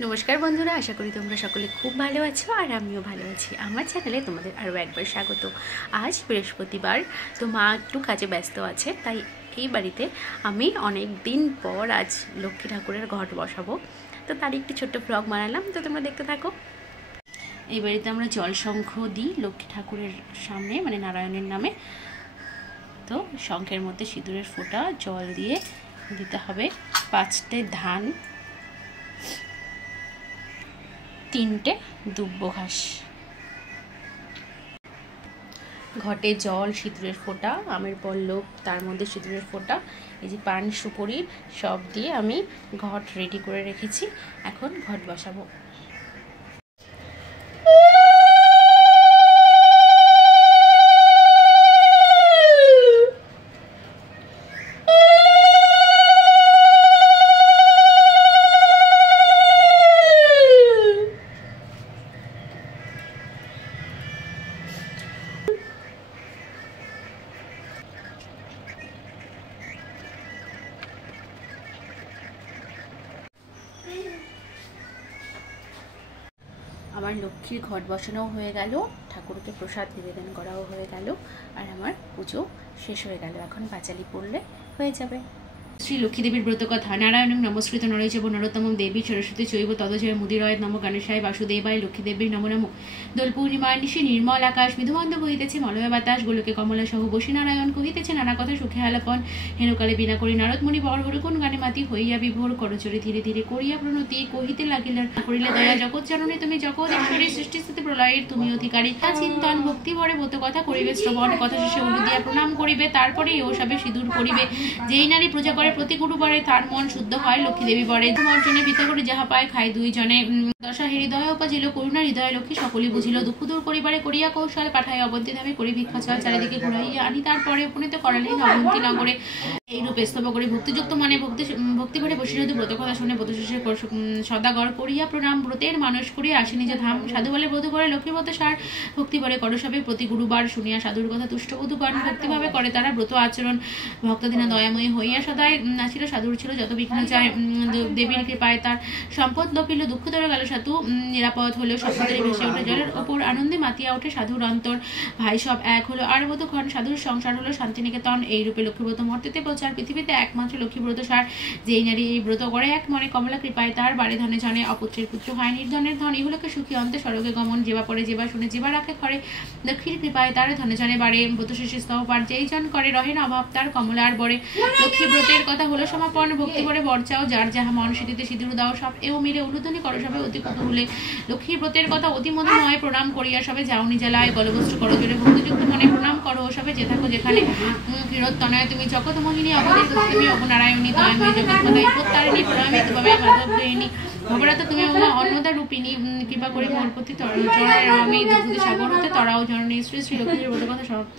नमस्कार बंधुरा आशा करी तुम्हारा सकले खूब भालो आछो और आमिओ भालो आछि। आमार चैनेले तुम्हादेर आरो एकबार स्वागत। आज बृहस्पतिवार तो मा एकटु काजे व्यस्त आछे ताई এই বাড়িতে আমি অনেক দিন পর আজ লক্ষ্মী ঠাকুরের ঘট বসাবো, তো তার একটি ছোট্ট ব্লগ বানালাম, তো তোমরা দেখতে থাকো। এই বাড়িতে আমরা জল শঙ্খ দিই লক্ষ্মী ঠাকুরের সামনে, মানে নারায়ণের নামে। তো শঙ্খের মধ্যে সিঁদুরের ফোঁটা জল দিয়ে দিতে হবে, 5টে ধান, 3টে দুব্বো ঘাস, ঘটে জল, সিঁদুরের ফোঁটা, আমের পল্লব, তার মধ্যে সিঁদুরের ফোঁটা, এই যে পান সুপুরি সব দিয়ে আমি ঘট রেডি করে রেখেছি। এখন ঘট বসাবো। আমার লক্ষ্মীর ঘট বসানো হয়ে গেল, ঠাকুরকে প্রসাদ নিবেদন করাও হয়ে গেল, আর আমার পুজো শেষ হয়ে গেল। এখন পাঁচালি পড়লে হয়ে যাবে। শ্রী লক্ষ্মী দেবীর ব্রত কথা। নারায়ণং নমস্কৃত নরৈচব নরোত্তমং দেবী সরস্বতী চৈব তদজয় মুদিরয় নমো গণেশায় বাসুদেবায় লক্ষ্মী দেবীর নমো নমো। দোল পূর্ণিমার নিশি নির্মল আকাশ মৃদুমন্দ বহিতেছে, মলয় বাতাস গোলকে কমলা সহ বসী নারায়ণ কহিতেছে নানা কথা সুখে আলাপন। হেনুকালে বিনা করি নারদ মুনি বর হরকুন গানে মাতি হইয়া বিভোর করচরে ধীরে ধীরে করিয়া প্রণতি কহিতে লাগিলেন করিলে দয়া জগৎ জননী তুমি জগদীশ্বরী সৃষ্টি স্থিতি প্রলয়ের তুমি অধিকারী। চিন্তন ভক্তি ভরে ব্রত কথা করিবে শ্রবণ, কথা শেষে অনুদিয়া প্রণাম করিবে, তারপরে ও সবে সিঁদুর করিবে। যেই নারী পূজা করে প্রতি গুরুবারে তার মন শুদ্ধ হয় লক্ষ্মী দেবী বরে। মর্জনে ভিতর করে যাহা পায় খায় দুইজনে। দশা হৃদয় উপাজিল করুণা হৃদয় লক্ষ্মী সকলই বুঝিল, দুঃখ দূর করিবারে করিয়া কৌশল পাঠায় অবন্তী ধামে করি ভিক্ষা চাল চারিদিকে ঘুরাইয়া আনি, তারপরে উপনীত করালেন অবন্তী নগরে। এই রূপে স্তব করি ভক্তিযুক্ত মানে ভক্তি ভরে বসিল ব্রত কথা শুনে ব্রত শেষে সদাগর করিয়া প্রণাম ব্রতের মানুষ করিয়া আসি নিজ ধাম। সাধু বলে ব্রত করে লক্ষ্মী ব্রত সার ভক্তি ভরে করো সবে প্রতি গুরুবার শুনিয়া সাধুর কথা তুষ্ট বধূগণ ভক্তিভাবে করে তারা ব্রত আচরণ। ভক্তদিনা দয়াময়ী হইয়া সদাই নাছিল, সাধুর ছিল যত বিঘ্ন চায়, দেবীর কৃপায় তার সম্পদ লপিল, দুঃখ ধরে গেল সাধু নিরাপদ হলো, স্বপ্নদের ভেসে ওঠে জলের ওপর আনন্দে মাতিয়া ওঠে সাধুর অন্তর, ভাই সব এক হলো আর মতক্ষণ সাধুর সংসার হলো শান্তিনিকেতন। এই রূপে লক্ষ্মীব্রত মর্তেতে প্রচার, পৃথিবীতে একমাত্র লক্ষ্মীব্রত সার। যেই নারী এই ব্রত করে এক মনে কমলা কৃপায় তার বাড়ি ধনে জনে, অপুত্রের পুত্র হয় নির্ধনের ধন, ইহলোকে সুখী অন্তে স্বর্গে গমন। যেবা পরে যেবা শুনে যেবা রাখে ঘরে লক্ষ্মীর কৃপায় তার ধনে জনে বাড়ে, ব্রত শেষে স্তব পার যেই জন করে রহে না অভাব তার কমলার বরে। লক্ষ্মী ব্রতের কথা হলো সমাপন, ভক্তি করে বরচাও যার যাহা মন সিদ্ধিতে সিঁদুর দাও সব এও মিলে উলুধ্বনি করো সবে অতি কুতূহলে। লক্ষ্মীর ব্রতের কথা অতি মধুময় প্রণাম করিয়া সবে যাও নিজালায়, গলবস্ত্র করো জোরে ভক্তিযুক্ত মনে প্রণাম করো সবে যে থাকো যেখানে। কিরোত্তনয় তুমি জগৎ মোহিনী অবতীর্ণ তুমি অবনারায়ণী দয়াময়ী জগৎপদায়ী প্রত্যারিণী প্রণামী তোমায় মাধবগৃহিণী ভবরাত তুমি অন্নদা রূপিণী। কৃপা করে মোর প্রতি চরণে আমি দুঃখী সাগর হতে তরাও জননী। শ্রী শ্রী লক্ষ্মীর ব্রত কথা সমাপ্ত।